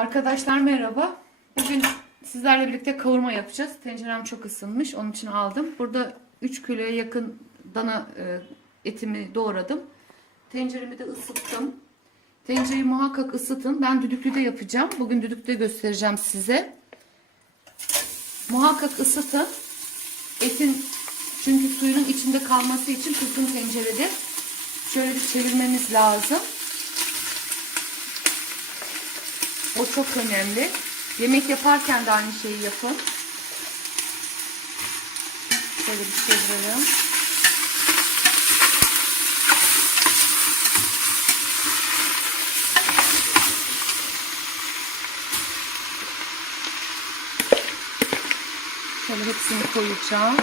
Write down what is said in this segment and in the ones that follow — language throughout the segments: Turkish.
Arkadaşlar merhaba. Bugün sizlerle birlikte kavurma yapacağız. Tencerem çok ısınmış. Onun için aldım. Burada 3 kiloya yakın dana e, etimi doğradım. Tenceremi de ısıttım. Tencereyi muhakkak ısıtın. Ben düdüklüde yapacağım. Bugün düdüklüde göstereceğim size. Muhakkak ısıtın. Etin çünkü suyunun içinde kalması için kızgın tencerede şöyle bir çevirmemiz lazım. O çok önemli. Yemek yaparken de aynı şeyi yapın. Şöyle bir çevirelim. Şöyle hepsini koyacağım.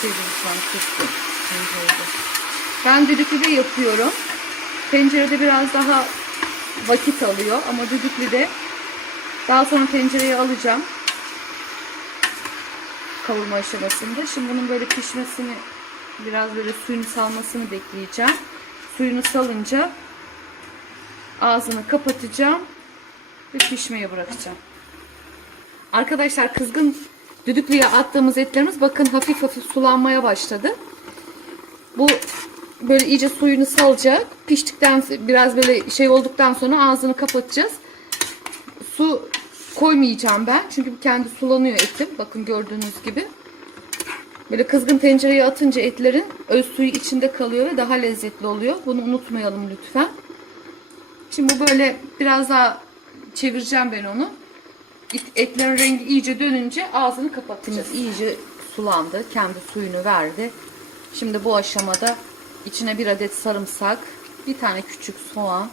Çevireceğim kızım tencerede. Ben düdüklüde yapıyorum. Tencerede biraz daha vakit alıyor ama düdüklüde daha sonra tencereye alacağım. Kavurma aşamasında. Şimdi bunun böyle pişmesini biraz böyle suyunu salmasını bekleyeceğim. Suyunu salınca ağzını kapatacağım ve pişmeye bırakacağım. Arkadaşlar kızgın düdüklüye attığımız etlerimiz bakın hafif hafif sulanmaya başladı. Bu böyle iyice suyunu salacak. Piştikten biraz böyle şey olduktan sonra ağzını kapatacağız. Su koymayacağım ben. Çünkü kendi sulanıyor etim. Bakın gördüğünüz gibi. Böyle kızgın tencereye atınca etlerin öz suyu içinde kalıyor ve daha lezzetli oluyor. Bunu unutmayalım lütfen. Şimdi bu böyle biraz daha çevireceğim ben onu. Etlerin rengi iyice dönünce ağzını kapatacağız. İyice sulandı. Kendi suyunu verdi. Şimdi bu aşamada içine bir adet sarımsak, bir tane küçük soğan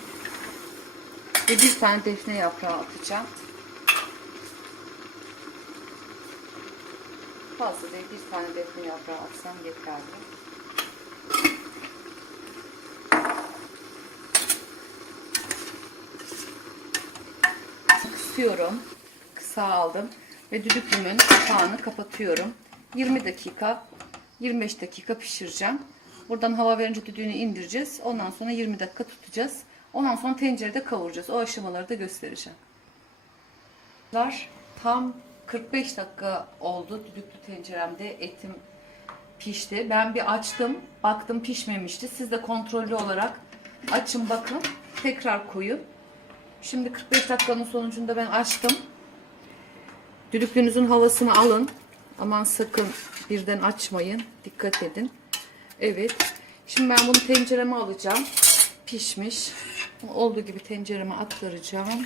ve bir tane defne yaprağı atacağım. Fazla değil bir tane defne yaprağı atsam yeterli. Kısıyorum. Kısa aldım ve düdüklümün kapağını kapatıyorum. 20 dakika 25 dakika pişireceğim. Buradan hava verince düdüğünü indireceğiz. Ondan sonra 20 dakika tutacağız. Ondan sonra tencerede kavuracağız. O aşamaları da göstereceğim. Tam 45 dakika oldu düdüklü tenceremde etim pişti. Ben bir açtım. Baktım pişmemişti. Siz de kontrollü olarak açın bakın. Tekrar koyun. Şimdi 45 dakikanın sonucunda ben açtım. Düdüklünüzün havasını alın. Aman sakın birden açmayın. Dikkat edin. Evet. Şimdi ben bunu tencereme alacağım. Pişmiş. Olduğu gibi tencereme aktaracağım.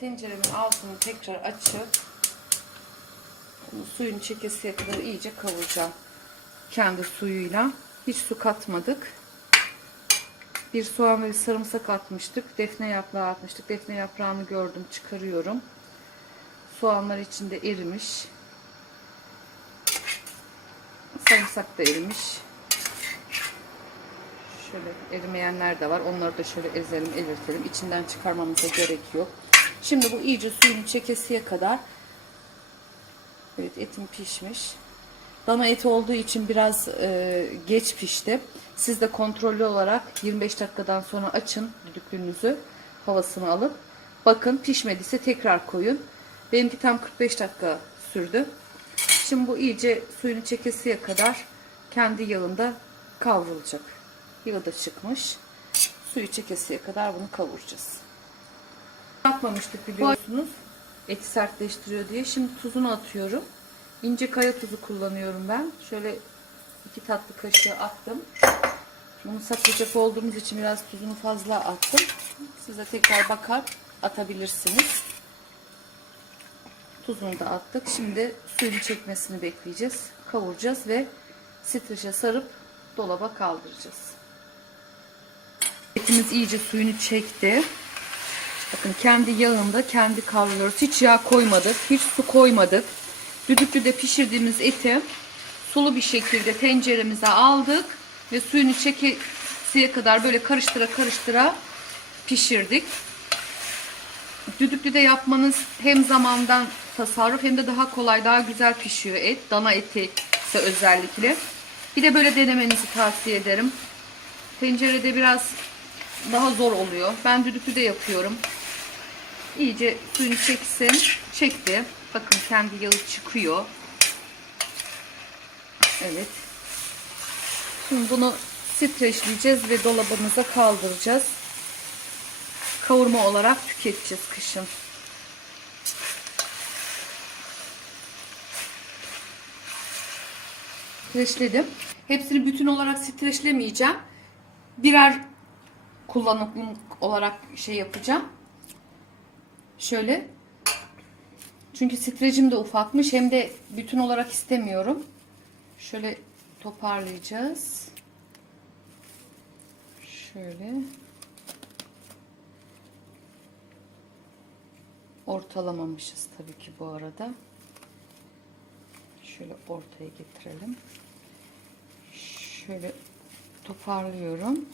Tenceremin altını tekrar açıp bunu suyun kadar iyice kavuracağım. Kendi suyuyla. Hiç su katmadık. Bir soğan ve bir sarımsak atmıştık. Defne yaprağı atmıştık. Defne yaprağını gördüm. Çıkarıyorum. Soğanlar içinde erimiş. Sarımsak da erimiş. Şöyle erimeyenler de var. Onları da şöyle ezelim, elirtelim. İçinden çıkarmamıza gerek yok. Şimdi bu iyice suyunu çekesiye kadar Evet etim pişmiş. Dana eti olduğu için biraz e, geç pişti. Siz de kontrollü olarak 25 dakikadan sonra açın düdüklünüzü havasını alıp bakın pişmediyse tekrar koyun. Benimki tam 45 dakika sürdü. Şimdi bu iyice suyunu çekesiye kadar kendi yağında kavrulacak. Yağı da çıkmış. Suyu çekesiye kadar bunu kavuracağız. Atmamıştık biliyorsunuz. Eti sertleştiriyor diye. Şimdi tuzunu atıyorum. İnce kaya tuzu kullanıyorum ben. Şöyle iki tatlı kaşığı attım. Bunu saklayacak olduğumuz için biraz tuzunu fazla attım. Size tekrar bakar atabilirsiniz. Tuzunu da attık. Şimdi suyunu çekmesini bekleyeceğiz. Kavuracağız ve streçe sarıp dolaba kaldıracağız. Etimiz iyice suyunu çekti. Bakın kendi yağında kendi kavruluyoruz. Hiç yağ koymadık. Hiç su koymadık. Düdüklüde pişirdiğimiz eti sulu bir şekilde tenceremize aldık ve suyunu çekesiye kadar böyle karıştıra karıştıra pişirdik. düdüklüde yapmanız hem zamandan tasarruf hem de daha kolay, daha güzel pişiyor et. Dana eti ise özellikle. Bir de böyle denemenizi tavsiye ederim. Tencerede biraz daha zor oluyor. Ben düdüklüde yapıyorum. İyice suyunu çeksin. Çekti. Bakın kendi yağı çıkıyor. Evet. Şimdi bunu streçleyeceğiz ve dolabımıza kaldıracağız. Kavurma olarak tüketeceğiz kışın. Streçledim. Hepsini bütün olarak streçlemeyeceğim. Birer kullanım olarak şey yapacağım. Şöyle. Çünkü streçim de ufakmış hem de bütün olarak istemiyorum. Şöyle toparlayacağız. Şöyle. Ortalamamışız tabii ki bu arada. Şöyle ortaya getirelim. Şöyle toparlıyorum.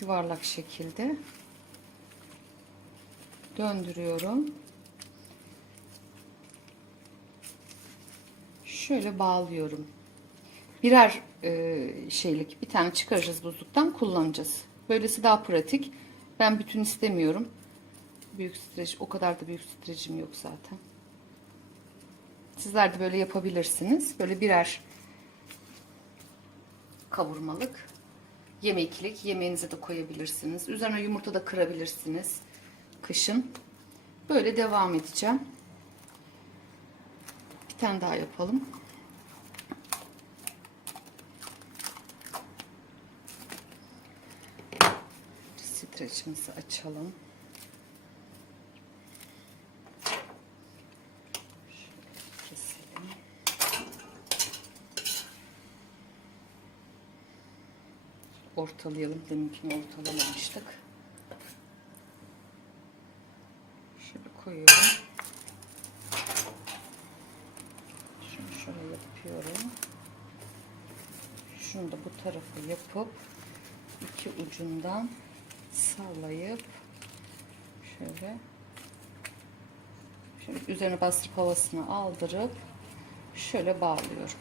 Yuvarlak şekilde döndürüyorum. Şöyle bağlıyorum. Birer e, şeylik bir tane çıkaracağız buzluktan kullanacağız. Böylesi daha pratik. Ben bütün istemiyorum. Büyük streç o kadar da büyük streçim yok zaten. Sizler de böyle yapabilirsiniz. Böyle birer kavurmalık yemeklik yemeğinize de koyabilirsiniz. Üzerine yumurta da kırabilirsiniz. Kışın. Böyle devam edeceğim. Bir tane daha yapalım. Streçimizi açalım. Ortalayalım. Deminkini ortalamamıştık. Şöyle koyuyorum. Şunu şöyle yapıyorum. Şunu da bu tarafı yapıp iki ucundan sallayıp şöyle şöyle üzerine bastırıp havasını aldırıp şöyle bağlıyorum.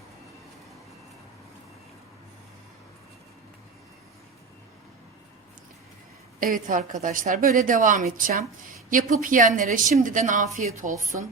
Evet arkadaşlar böyle devam edeceğim. Yapıp yiyenlere şimdiden afiyet olsun.